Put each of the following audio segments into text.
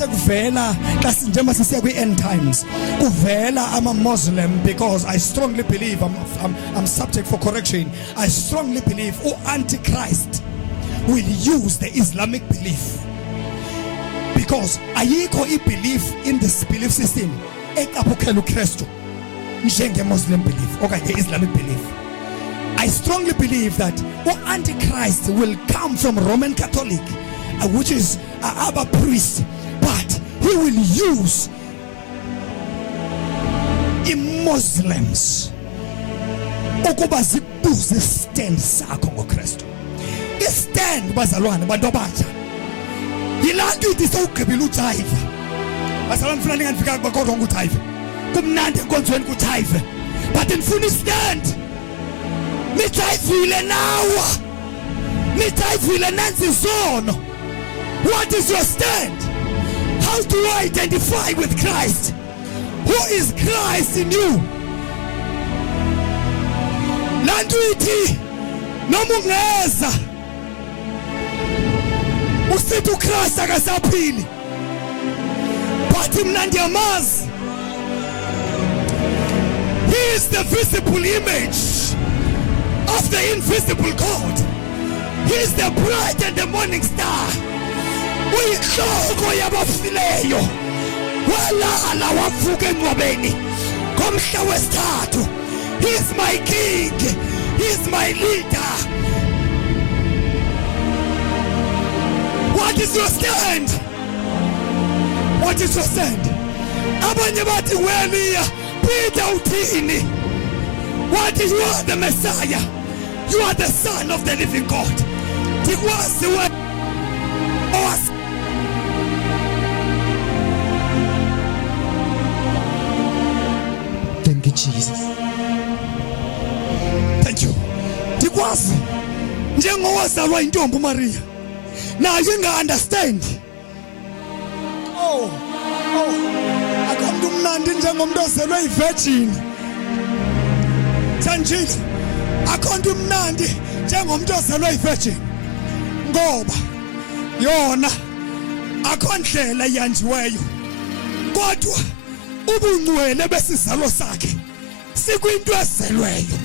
sekuvela njengoba sisiya kwi end times kuvela ama Muslim, because I strongly believe I'm subject for correction. I strongly believe Antichrist will use the Islamic belief, because ayikho belief in this belief system ekaphokela uKristu njenge Muslim belief okanye Islamic belief. I strongly believe that Antichrist will come from Roman Catholic, which is our priest, but he will use Muslims ukuba zibuze stand sakho ngoKristu. Istand bazalwane bantu abatsha yilanto ithi sowugqibile uJayiva. Bazalwane mfuna ningafika kodwa ngoJayiva kumnandi enkonzweni kuJayiva, but ndifuna istand. Nijayivile nawa, nijayivile nansi izono. What is your stand? How do you identify with Christ? Who is Christ in you? Lantu ithi noma ungeza usithi uChrist akasaphili, but mina ndiyamazi. He is the visible image of the invisible God. He is the bright and the morning star. Uyinhloko yabafileyo walala wavuka engcwabeni ngomhla wesithathu. He is my king. He is my leader. What is your stand? What is your stand? Abanye bathi wena Peter uthini? What is, you are the Messiah? You are the Son of the living God. Tikwazi wena Thank you, Jesus. Thank you. Tikwazi njengowazalwa intombi uMaria naye inga-understand. Akamntu mnandi njengomuntu ozelwe ivirgin. Sanjini akhonto mnandi njengomuntu ozelwe ivirgin, ngoba yona akhondlela yanjiweyo, kodwa ubungcwele besizalo sakhe sikwinto ezelweyo.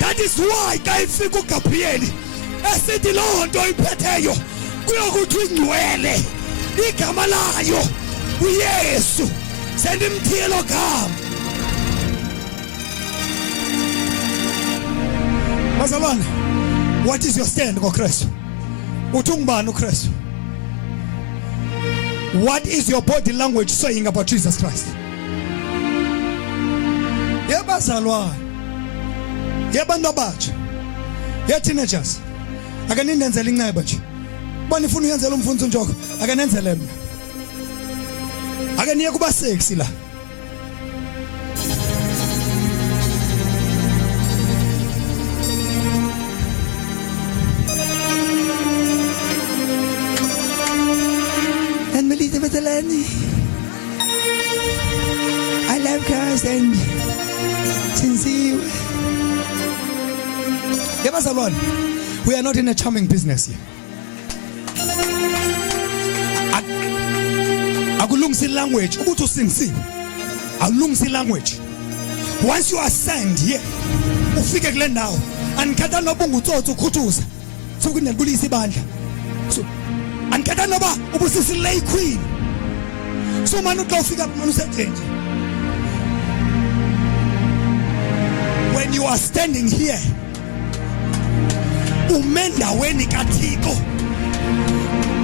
That is why xa ifika uGabriel esithi loo nto iphetheyo kuyokuthi ingcwele, igama layo uYesu, sendimthiyelo gama. Bazalwane, what is your stand ngoKristu? Uthi ungubani uKristu? What is your body language saying about Jesus Christ? Yebazalwane, yebantu abatsha, ye-teenagers, ake ninenzele inceba nje. Uba nifuna uyenzela umfundisi uNjoko, ake nenzele mina. Ake niye kuba sexy la. And Melita Betelani, I love Christ and sincere. Yebazalwane, we are not in a charming business here. Akulungisi language ukuthi usingisiwe. Akulungisi language. Once you are sent here, ufike kule ndawo anikhatha noba ungutsotsi ukhuthuza futhi nelibulisa ibandla. So anikhatha noba ubusisi queen. So manje xa ufika manje usethenje. When you are standing here, umendaweni kaThixo.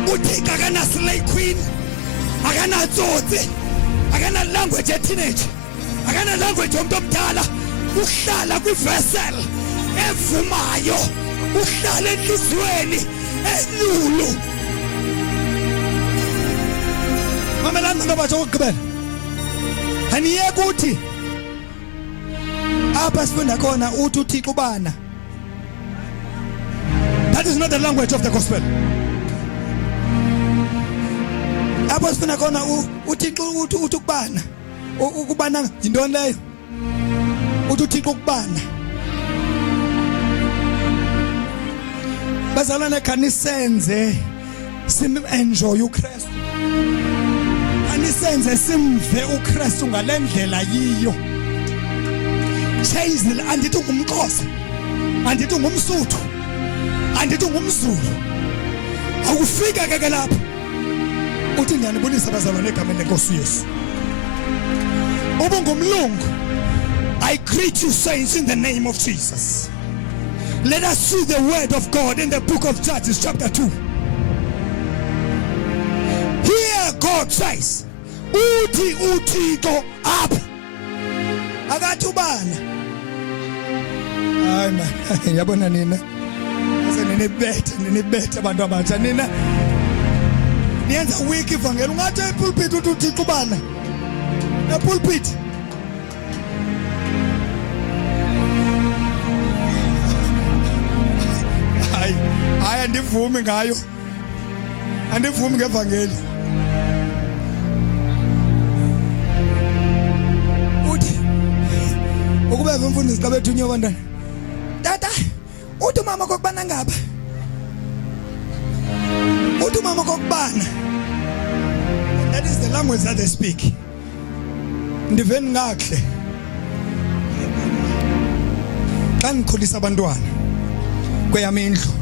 uThixo akana slay queen, akana tsotsi, akana language ya teenage, akana language yomuntu omdala. Uhlala kwi-vessel evumayo, uhlala enhlizweni elulu. Mamelana nobatsha ukugqibela, aniyeke uthi apha sifunda khona uthi uThixo ubana. That is not the language of the gospel. Apha sifunda khona uThixo uthi ukubana. Ukubana yintoni leyo? Uthi uThixo ukubana. Bazalwane khanisenze sim enjoy uKristu. nisenze simve uKristu ngalendlela yiyo. Chase andithi ungumXhosa, andithi ungumSuthu, andithi ungumZulu. Awufika ke lapha uthi ngiyanibulisa bazalwane egameni lenkosi uYesu. Ubungumlungu, I greet you saints in the name of Jesus. Let us see the word of God in the book of Judges chapter 2. Here God says, uthi uThixo apha akathi ubana. Hayi man, yabona nina ase ninibethe abantu abatsha nina niyenza weak ivangeli ungathi epulpit uthi uThixo ubana epulpit. Hayi andivumi ngayo, andivumi ngevangeli. Uthi ukube umfundisi xa bethunywa abantwana, tata uthi mama kokubana ngapha, uthi mama kokubana. That is the language that they speak. Ndiveni ngakhle xa nikhulisa abantwana kweyami indlu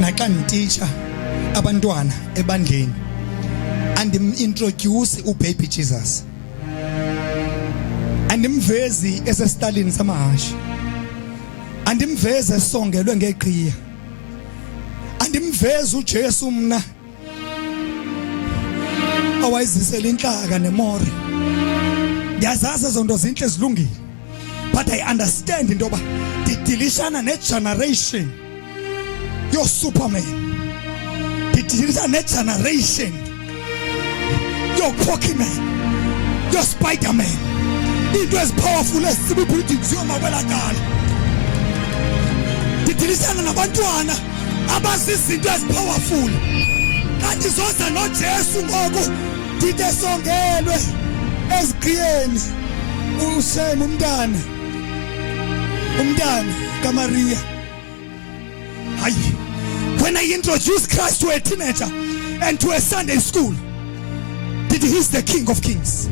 naxa ngiteacher abantwana ebandleni andim-introduce ubaby Jesus, andimvezi esesitalini samahashi, andimvezi esongelwe ngeqhiya, andimvezi uJesu mna awayizisela inhlaka nemore. Ndiyazazi zonto zinhle zilungile, but I understand into yoba didilishana ne-generation your Superman, didilishana ne-generation your Pokemon, your Spider-Man, into as powerful as celebrities yomawela dala. Didilishana nabantwana abazizinto as powerful, kanti zoza noJesu ngoku dide songelwe eziqhiyeni. Ushem umntana kaMaria. Hayi, when I introduced Christ to a teenager and to a Sunday school, he's the King of Kings.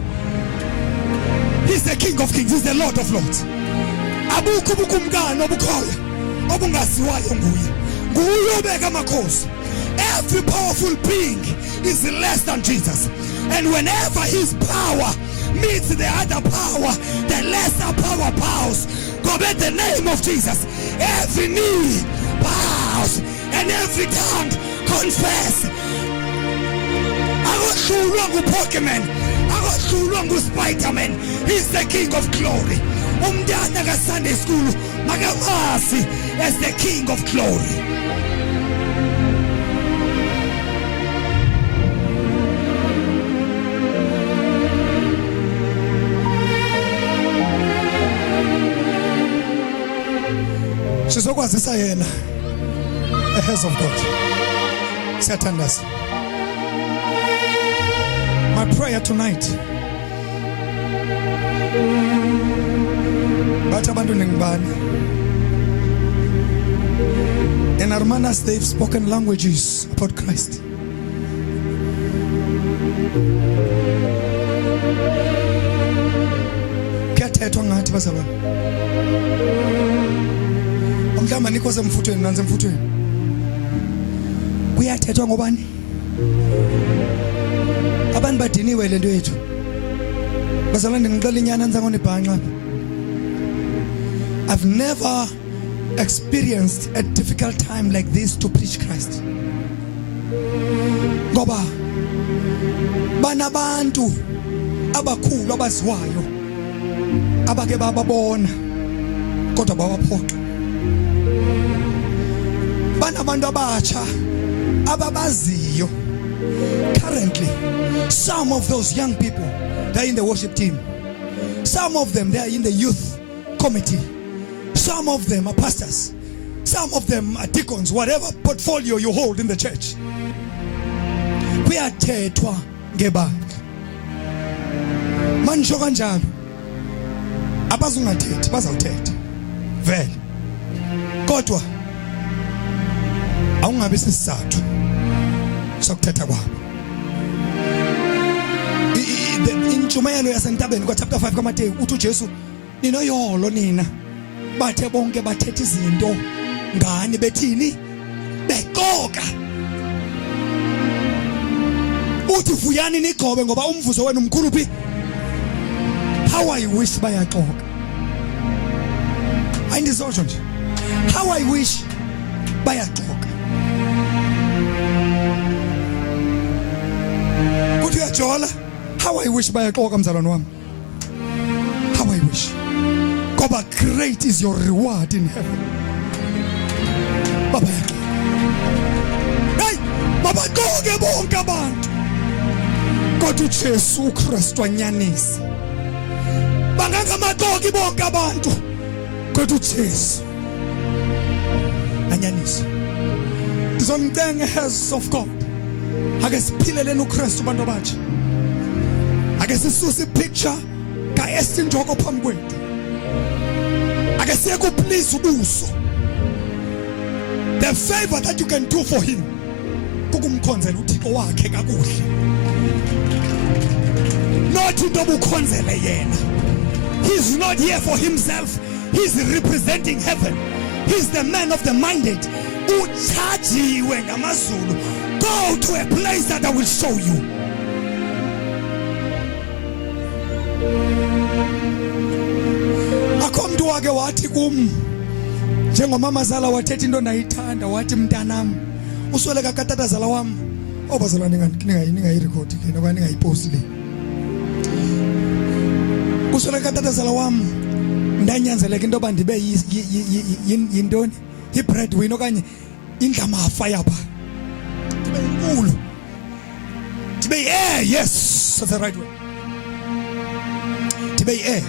He's the King of Kings. He's the Lord of Lords. Abukho ubukumkani obukhoya obungaziwayo nguye obeka amakhosi. Every powerful being is less than Jesus, and whenever his power meets the other power, the lesser power bows. Go by the name of Jesus. Every knee bows and every tongue confess. Akohlulwa nguPokemon, akohlulwa nguSpider-Man. He's the King of Glory. Umntana kaSunday school makamazi as the King of Glory. Sizokwazisa yena ahead of God. Siyathandaza. My prayer tonight, bathi abantu ningibani, in Armanas they've spoken languages about Christ. Kuyathethwa ngathi bazalwane. Mhlawumbe nikho semfuthweni nansi emfuthweni. Kuyathethwa ngobani? Abantu badiniwe lento yethu. Bazalwane ngicela inyana nzangone ibhanqa. I've never experienced a difficult time like this to preach Christ. Ngoba banabantu abakhulu abaziwayo abake bababona kodwa bawaphoqa. Banabantu abatsha ababaziyo. Currently, some of those young people, they're in the worship team. Some of them, they are in the youth committee. Some of them are pastors. Some of them are deacons, whatever portfolio you hold in the church. Kuyathethwa ngebandla. Manisho kanjalo. Abazungathethi bazawuthetha. Vele. Kodwa awungabe sisizathu sokuthetha kwabo. Intshumayelo yasentabeni kwaChapter 5 kaMateyu uthi uJesu ninoyolo nina bathe bonke bathetha izinto ngani bethini beqoka uthi vuyani nigcobe ngoba umvuzo wenu mkhulu phi. How I wish bayaxoka. Ayindizosho nje. How I wish bayaxoka. Kuthi uyajola. How I wish bayaxoka mzalwane wami. How I wish. Ngoba great is your reward in heaven. Baba yaxoka. Hey, mabaxoke bonke abantu. Kodwa uJesu uKristu wanyanisa. Bangangamaxoki bonke abantu. Kodwa uJesu anyanisa. Ngizomcenga hands of God. Ake siphileleni uKristu bantu abatsha. Ake sisuse ipicture kaEsther Njoko phambi kwethu. Ake siye ku please ubuso. The favor that you can do for him kukumkhonzela uThixo wakhe kakuhle. Not into obukhonzele yena. He's not here for himself. He's representing heaven. He's the man of the mandate. Uchajiwe ngamazulu. Go to a place that I will show you. Akomntu wake wathi kum njengomamazala wathetha into ndayithanda wathi mntanami usweleka katatazala wami obazalwane ningayirecord lena okanye ningayipost le. Usweleka katatazala wami ndanyanzeleka into bandibe yintoni ibreadwinner okanye indlamafa yapha ndibe inkulu ndibe yes that's the right way ndibe